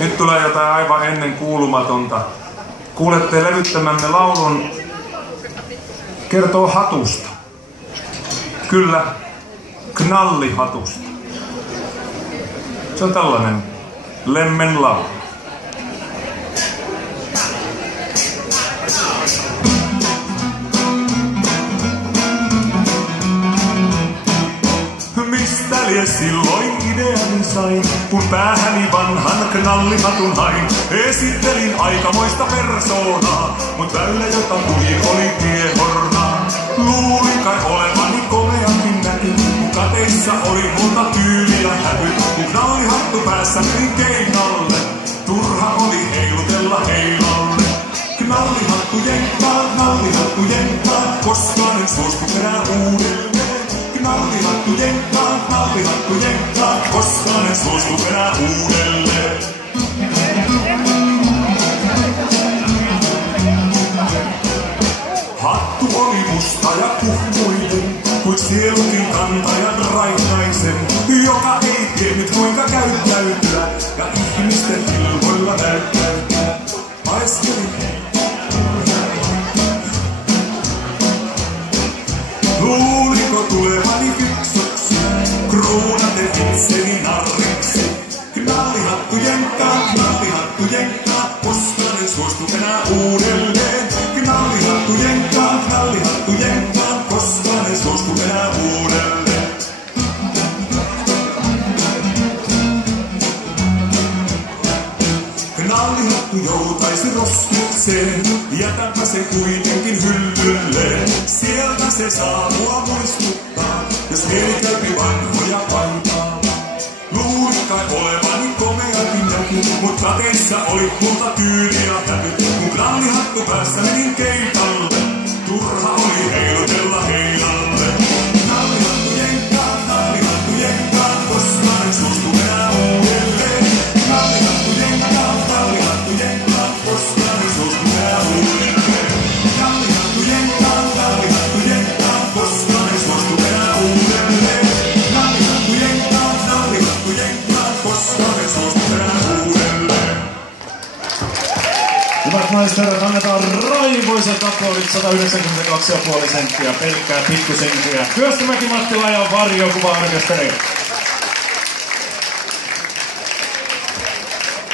Nyt tulee jotain aivan ennen kuulumatonta. Kuulette levyttämämme laulun kertoo hatusta. Kyllä, knallihatusta. Se on tällainen lemmen laulu. Mistä lies silloin ideani sain, kun päähäni vanhan knallihatun hain. Esittelin aikamoista persoonaa, mut väylä jota tuli oli tiehornaa. Luulin kai olevani komeakin näky, kun kateissa oli multa tyyli ja häpy. Kun knallihattu päässä meni keikalle, turha oli heilutella heilalle. Knallihattu jenkkaa, koskaan en suostu enää uudelleen. Knallihattu jenkkaa, koskaan en suostu enää uudelleen. Hattu oli musta ja kuhmuinen, kuin sielukin kantajan raikaisen, joka ei tiennyt kuinka käyttäytyä ja ihmisten ilmoilla näyttäytyä. Paiskelin luuliko tulevani fiksuksi, kruunaten itseni narriksi. Knallihattu jenkkaa, koskaan en suostu enää uudelleen. Knallihattu jenkkaa, koskaan en suostu enää uudelleen. Knallihattu joutaisi roskikseen, jätäpä se kuitenkin hyllylleen. Sieltä se saa mua muistuttaa, jos mieli käypi vanhoja kantaa. Luulin kai olevani komeakin näky, mut kateissa oli multa tyyli ja häpy. Kun knallihattu päässä menin keikalle, turha oli heilutella heilalle. Knallihattu jenkkaa, koskaan en suostu enää uudelleen. Knallihattu jenkkaa, koskaan en suostu enää uudelleen. Knallihattu jenkkaa, koskaan en suostu enää uudelleen. Knallihattu jenkkaa, koskaan en suostu enää uudelleen. Hyvät naiset herrat, annetaan raivoisat akkordit, 192,5 senttiä, pelkkää pikkusenkiä. Kyöstömäki Mattila ja Varjokuva-orkesteri.